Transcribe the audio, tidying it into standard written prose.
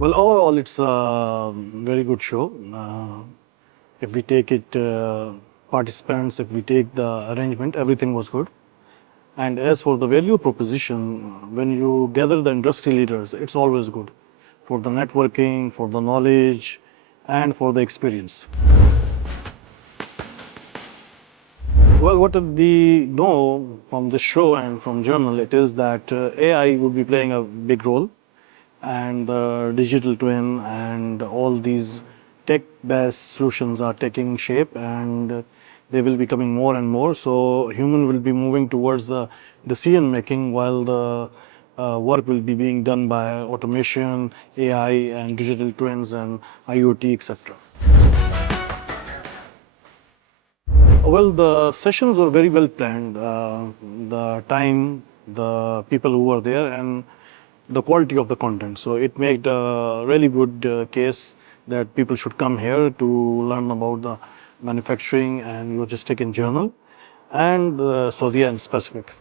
Well, overall, it's a very good show. If we take it, participants, if we take the arrangement, everything was good. And as for the value proposition, when you gather the industry leaders, it's always good for the networking, for the knowledge, and for the experience. Well, what we know from the show and from journal, it is that AI will be playing a big role, and the digital twin and all these tech-based solutions are taking shape, and they will be coming more and more. So human will be moving towards the decision making, while the work will be being done by automation, AI, and digital twins and IoT, etc. Well, the sessions were very well planned. The time, the people who were there, and the quality of the content. So it made a really good case that people should come here to learn about the manufacturing and logistic in general, and Saudi in specific.